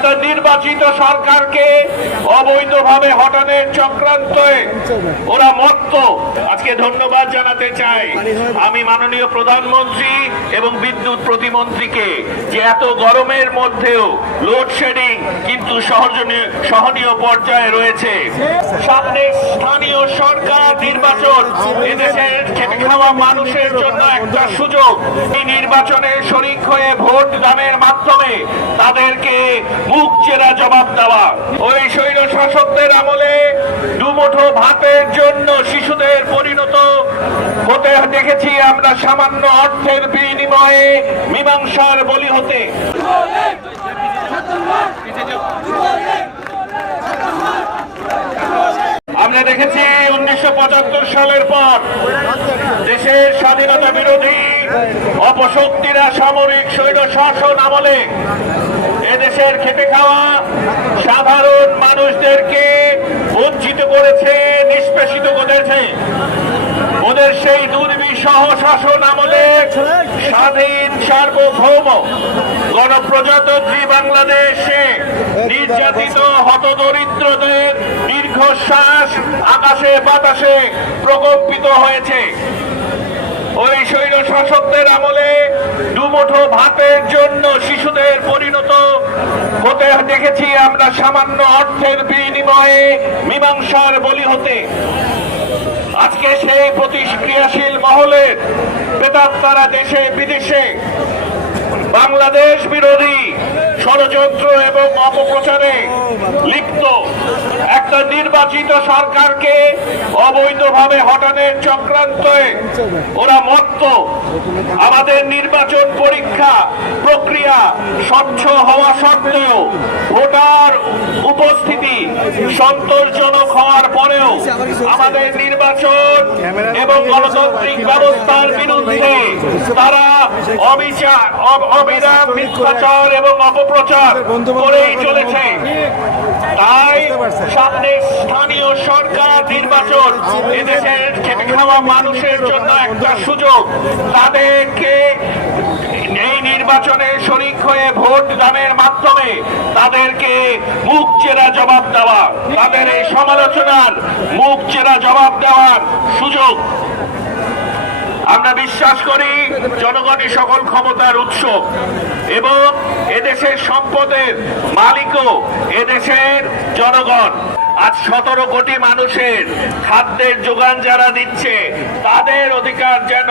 একটা নির্বাচিত সরকারকে অবৈধভাবে হটানোর চক্রান্তে ওরা মত্ত। আজকে ধন্যবাদ জানাতে চাই আমি মাননীয় প্রধানমন্ত্রী এবং বিদ্যুৎ প্রতিমন্ত্রীকে যে এত গরমের মধ্যেও লোডশেডিং কিন্তু সহনীয় পর্যায়ে রয়েছে। সামনে স্থানীয় সরকার নির্বাচন। এদেশের খেটে খাওয়া মানুষের জন্য একটা সুযোগ। এই নির্বাচনে শরিক হয়ে ভোট দানের মাধ্যমে তাদেরকে মুখ চেরা জবাব দেওয়া। ওই স্বৈর শাসকদের আমলে দুমুঠো ভাতের জন্য শিশুদের পরিণত হতে দেখেছি আমরা সামান্য অর্থের বিনিময়ে মীমাংসার বলি হতে। আমরা দেখেছি উনিশশো পঁচাত্তর সালের পর দেশের স্বাধীনতা বিরোধী অপশক্তিরা সামরিক স্বৈর শাসন আমলে এদেশের খেটে খাওয়া সাধারণ মানুষদেরকে বঞ্চিত করেছে, নিষ্পেষিত করেছে। ওদের সেই দুর্বিসহ শাসন আমলে স্বাধীন, সার্বভৌম গণপ্রজাতন্ত্রী বাংলাদেশে নির্যাতিত হতদরিদ্রদের দীর্ঘশ্বাস আকাশে বাতাসে প্রকম্পিত হয়েছে। ওই শৈল শাসকদের আমলে দুমুঠো ভাতের জন্য শিশুদের পরিণত হতে দেখেছি আমরা সামান্য অর্থের বিনিময়ে মীমাংসার বলি হতে। আজকে সেই প্রতিক্রিয়াশীল মহলের প্রেতাত্মারা দেশে, বিদেশে, বাংলাদেশ বিরোধী ষড়যন্ত্র এবং অপপ্রচারে লিপ্ত একটা নির্বাচিত সরকারকে অবৈধভাবে হটানোর চক্রান্তে ওরা মত্ত। আমাদের নির্বাচন প্রক্রিয়া স্বচ্ছ হওয়া সত্ত্বেও ভোটার উপস্থিতি সন্তোষজনক হওয়ার পরেও আমাদের নির্বাচন এবং গণতান্ত্রিক ব্যবস্থার বিরুদ্ধে তারা অবিচার অবিরাম মিথ্যাচার এবং অপপ্রচার করেই চলেছে। তাই সামনে স্থানীয় সরকার নির্বাচন এদেশের খেটে খাওয়া মানুষের জন্য একটা সুযোগ। তাদেরকে নির্বাচনে শরিক হয়ে ভোট দানের মাধ্যমে তাদেরকে মুখ চেরা জবাব দেওয়া। তাদের এই সমালোচনার মুখ চেরা জবাব দেওয়ার সুযোগ। আমরা বিশ্বাস করি জনগণই সকল ক্ষমতার উৎস এবং এদেশের সম্পদের মালিকও এদেশের জনগণ। আজ সতেরো কোটি মানুষের খাদ্যের যোগান যারা দিচ্ছে, তাদের অধিকার যেন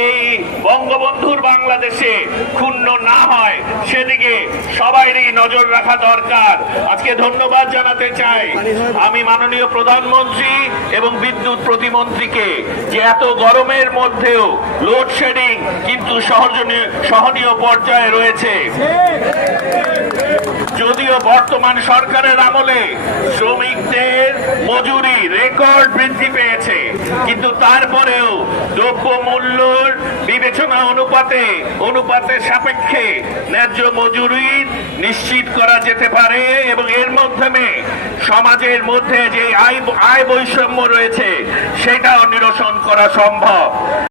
এই বঙ্গবন্ধুর বাংলাদেশে ক্ষুণ্ণ না হয়। সেদিকে সবাইরই নজর রাখা দরকার। আজকে ধন্যবাদ জানাতে চাই আমি মাননীয় প্রধানমন্ত্রী এবং বিদ্যুৎ প্রতিমন্ত্রীকে যে এত গরমের মধ্যেও লোডশেডিং কিন্তু সহনীয় পর্যায়ে রয়েছে। যদিও বর্তমান সরকারের আমলে শ্রমিকদের মজুরি রেকর্ড বৃদ্ধি পেয়েছে, কিন্তু তারপরেও দ্রব্য মূল্যর বিবেচনা অনুপাতে, অনুপাতের সাপেক্ষে ন্যায্য মজুরি নিশ্চিত করা যেতে পারে এবং এর মাধ্যমে সমাজের মধ্যে যে আয় আয় বৈষম্য রয়েছে, সেটাও নিরসন করা সম্ভব।